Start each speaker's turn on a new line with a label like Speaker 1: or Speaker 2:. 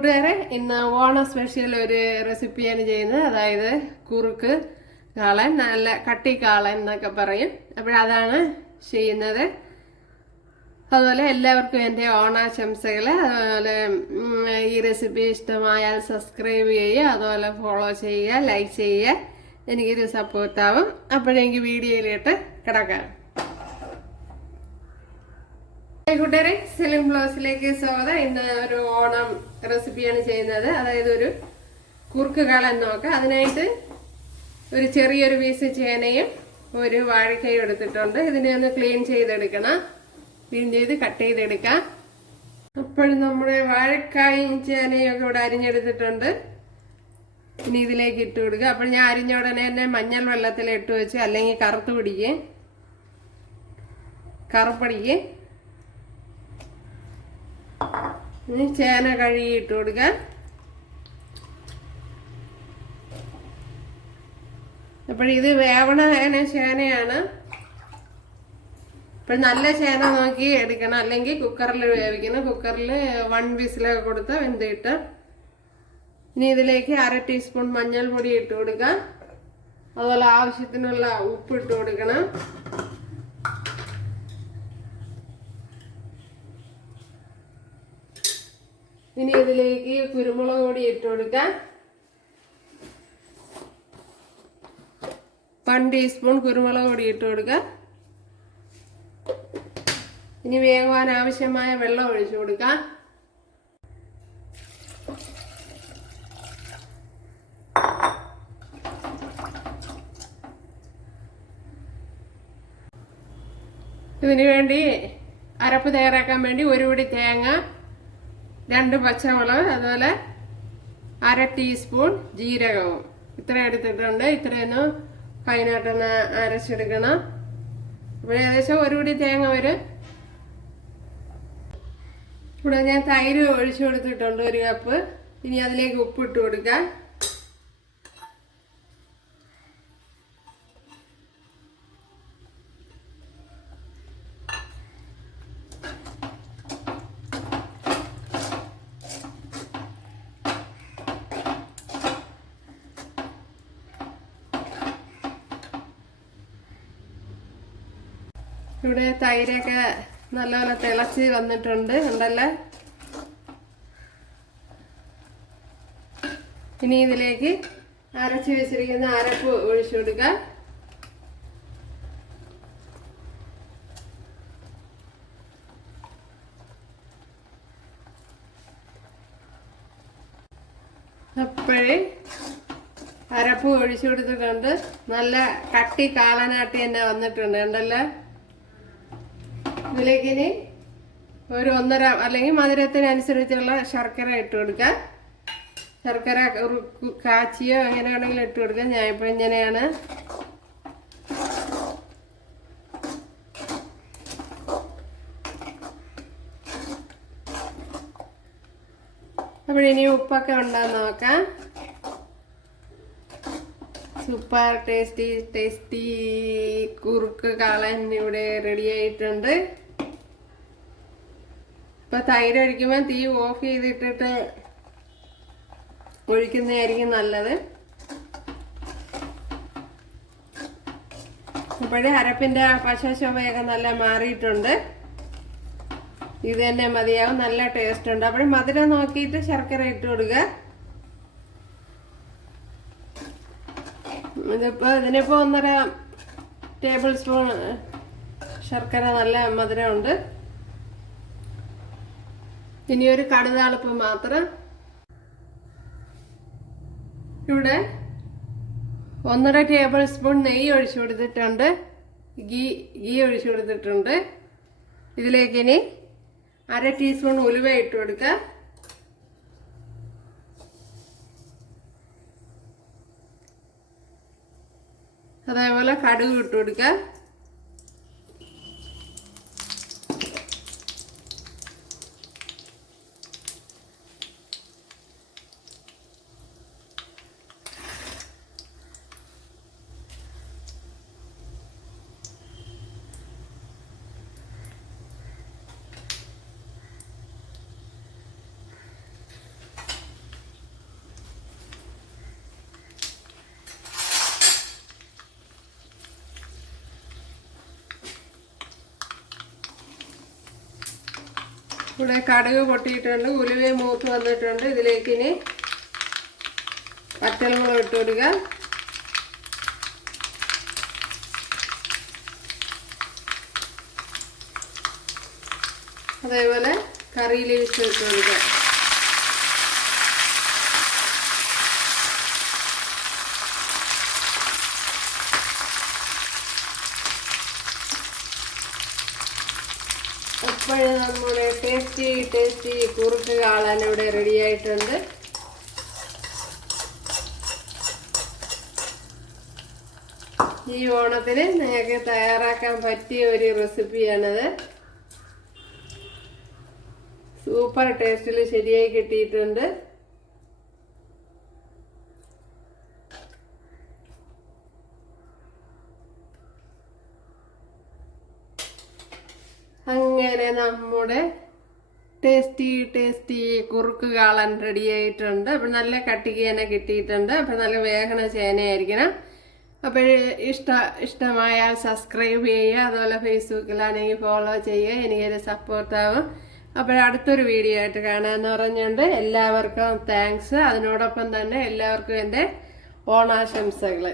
Speaker 1: കൂട്ടുകാരെ ഇന്ന് ഓണ സ്പെഷ്യൽ ഒരു റെസിപ്പിയാണ് ചെയ്യുന്നത്. അതായത് കുറുക്ക് കാളൻ നല്ല കട്ടി കാളൻ എന്നൊക്കെ പറയും. അപ്പോഴതാണ് ചെയ്യുന്നത്. അതുപോലെ എല്ലാവർക്കും എന്റെ ഓണാശംസകൾ അതുപോലെ ഈ റെസിപ്പി ഇഷ്ടമായാൽ സബ്സ്ക്രൈബ് ചെയ്യുക. അതുപോലെ ഫോളോ ചെയ്യുക ലൈക്ക് ചെയ്യുക. എനിക്കൊരു സപ്പോർട്ടാവും അപ്പോഴെനിക്ക് വീഡിയോയിലിട്ട് കിടക്കാം. കൂട്ടുകാരെ സെലിം ബ്ലൗസിലേക്ക് സ്വാഗതം. ഇന്ന് ഒരു ഓണം റെസിപ്പിയാണ് ചെയ്യുന്നത്. അതായത് ഒരു കുറുക്ക് കളൻ നോക്കാം. അതിനായിട്ട് ഒരു ചെറിയൊരു പീസ് ചേനയും ഒരു വാഴക്കയും എടുത്തിട്ടുണ്ട്. ഇതിനെ ഒന്ന് ക്ലീൻ ചെയ്തെടുക്കണം. ക്ലീൻ ചെയ്ത് കട്ട് ചെയ്തെടുക്കാം. അപ്പോഴും നമ്മുടെ വാഴക്കായും ചേനയും ഒക്കെ ഇവിടെ അരിഞ്ഞെടുത്തിട്ടുണ്ട്. ഇനി ഇതിലേക്ക് ഇട്ട് കൊടുക്കുക. അപ്പോൾ ഞാൻ അരിഞ്ഞ ഉടനെ തന്നെ മഞ്ഞൾ വെള്ളത്തിൽ ഇട്ട് വെച്ച് അല്ലെങ്കിൽ കറുത്ത് പിടിക്കും. കറുപ്പടിക്കും ഇനി ചേന കഴുകി ഇട്ട് കൊടുക്കുക അപ്പോൾ ഇത് വേവണ ചേനയാണ്. അപ്പോൾ നല്ല ചേന നോക്കി എടുക്കണം. അല്ലെങ്കിൽ കുക്കറിൽ വേവിക്കണം. കുക്കറിൽ വൺ വിസിലൊക്കെ കൊടുത്ത് വെന്തിട്ട്. ഇനി ഇതിലേക്ക് അര ടീസ്പൂൺ മഞ്ഞൾപ്പൊടി ഇട്ട് കൊടുക്കുക അതുപോലെ ആവശ്യത്തിനുള്ള ഉപ്പ് ഇട്ട് കൊടുക്കണം. ഇനി ഇതിലേക്ക് കുരുമുളക് പൊടി ഇട്ട് വൺ ടീസ്പൂൺ കുരുമുളക് പൊടി ഇട്ട് ഇനി വേകുവാൻ ആവശ്യമായ വെള്ളം ഒഴിച്ചു കൊടുക്കാം. ഇതിനു വേണ്ടി അരപ്പ് തയ്യാറാക്കാൻ വേണ്ടി ഒരു പിടി തേങ്ങ രണ്ട് പച്ചമുളക് അതുപോലെ അര ടീസ്പൂൺ ജീരകവും. ഇത്ര എടുത്തിട്ടുണ്ട്. ഇത്രയൊന്ന് ഫൈനായിട്ടൊന്ന് അരച്ചെടുക്കണം. അപ്പോൾ ഏകദേശം ഒരു പിടി തേങ്ങ വരും. ഇവിടെ ഞാൻ തൈര് ഒഴിച്ചു കൊടുത്തിട്ടുണ്ട് ഒരു കപ്പ്. ഇനി അതിലേക്ക് ഉപ്പിട്ട് കൊടുക്കാം. ഇവിടെ തൈരൊക്കെ നല്ലപോലെ തിളച്ച് വന്നിട്ടുണ്ട് ഉണ്ടല്ലേ ഇനി ഇതിലേക്ക് അരച്ച് വെച്ചിരിക്കുന്ന അരപ്പ് ഒഴിച്ചു കൊടുക്കുക. അപ്പോഴേ അരപ്പ് ഒഴിച്ചു കൊടുത്തിട്ടുണ്ട്. നല്ല കട്ടി കാളനാട്ടി തന്നെ വന്നിട്ടുണ്ട് ഉണ്ടല്ലോ ഇതിലേക്ക് ഇനി ഒരു ഒന്നര അല്ലെങ്കിൽ മധുരത്തിനനുസരിച്ചുള്ള ശർക്കര ഇട്ട് കൊടുക്കാം ശർക്കര കാച്ചിയോ അങ്ങനെ വേണമെങ്കിലും ഇട്ട് കൊടുക്കാം ഞാൻ ഇപ്പോൾ ഇങ്ങനെയാണ്. അപ്പോൾ ഇനി ഉപ്പൊക്കെ ഉണ്ടോന്ന് നോക്കാം. സൂപ്പർ ടേസ്റ്റി ടേസ്റ്റി കുറുക്ക് കാളൻ ഇവിടെ റെഡി ആയിട്ടുണ്ട്. ഇപ്പൊ തൈര് ഒഴിക്കുമ്പോൾ തീ ഓഫ് ചെയ്തിട്ടിട്ട് ഒഴിക്കുന്നതായിരിക്കും നല്ലത്. ഇപ്പോഴേ അരപ്പിന്റെ പശ ശോഭയൊക്കെ നല്ല മാറിയിട്ടുണ്ട്. ഇത് തന്നെ മതിയാവും നല്ല ടേസ്റ്റ് ഉണ്ട്. അപ്പോഴും മധുരം നോക്കിയിട്ട് ശർക്കര ഇട്ട് കൊടുക്കുക ഇതിപ്പോ ഇതിനിപ്പോ ഒന്നര ടേബിൾ സ്പൂൺ ശർക്കര നല്ല മധുരമുണ്ട്. ഇനി ഒരു കടുതാളപ്പ് മാത്രം. ഇവിടെ ഒന്നര ടേബിൾ സ്പൂൺ നെയ്യ് ഒഴിച്ചു കൊടുത്തിട്ടുണ്ട്. ഗീ ഗീ ഒഴിച്ചു കൊടുത്തിട്ടുണ്ട്. ഇതിലേക്ക് ഇനി അര ടീസ്പൂൺ ഉലുവ ഇട്ട് കൊടുക്കുക അതേപോലെ കടുക് ഇട്ട് കൊടുക്കുക ഇവിടെ കടുക് പൊട്ടിയിട്ടുണ്ട് ഉലുവ മൂത്ത് വന്നിട്ടുണ്ട്. ഇതിലേക്ക് ഇനി പച്ചമുളക് ഇട്ട് കൊടുക്കുക. അതേപോലെ കറി ലീവ്സ് ഇട്ട് കൊടുക്കുക. അപ്പോൾ നമ്മുടെ ടേസ്റ്റി ടേസ്റ്റി കുറുക്ക് കാളാൻ ഇവിടെ റെഡി ആയിട്ടുണ്ട്. ഈ ഓണത്തിന് നിങ്ങൾക്ക് തയ്യാറാക്കാൻ പറ്റിയ ഒരു റെസിപ്പിയാണത്. സൂപ്പർ ടേസ്റ്റിൽ ശരിയായി കിട്ടിയിട്ടുണ്ട്. നമ്മുടെ ടേസ്റ്റി ടേസ്റ്റി കുറുക്ക് കാളൻ റെഡി ആയിട്ടുണ്ട്. അപ്പം നല്ല കട്ടിക്ക് കിട്ടിയിട്ടുണ്ട്. അപ്പം നല്ല വേഗണ ചേനയായിരിക്കണം. അപ്പോൾ ഇഷ്ട ഇഷ്ടമായാൽ സബ്സ്ക്രൈബ് ചെയ്യുക. അതുപോലെ ഫേസ്ബുക്കിലാണെങ്കിൽ ഫോളോ ചെയ്യുക. എനിക്കൊരു സപ്പോർട്ടാവും അപ്പോൾ അടുത്തൊരു വീഡിയോ ആയിട്ട് കാണാമെന്ന് പറഞ്ഞുകൊണ്ട് എല്ലാവർക്കും താങ്ക്സ് അതിനോടൊപ്പം തന്നെ എല്ലാവർക്കും എന്റെ ഓണാശംസകൾ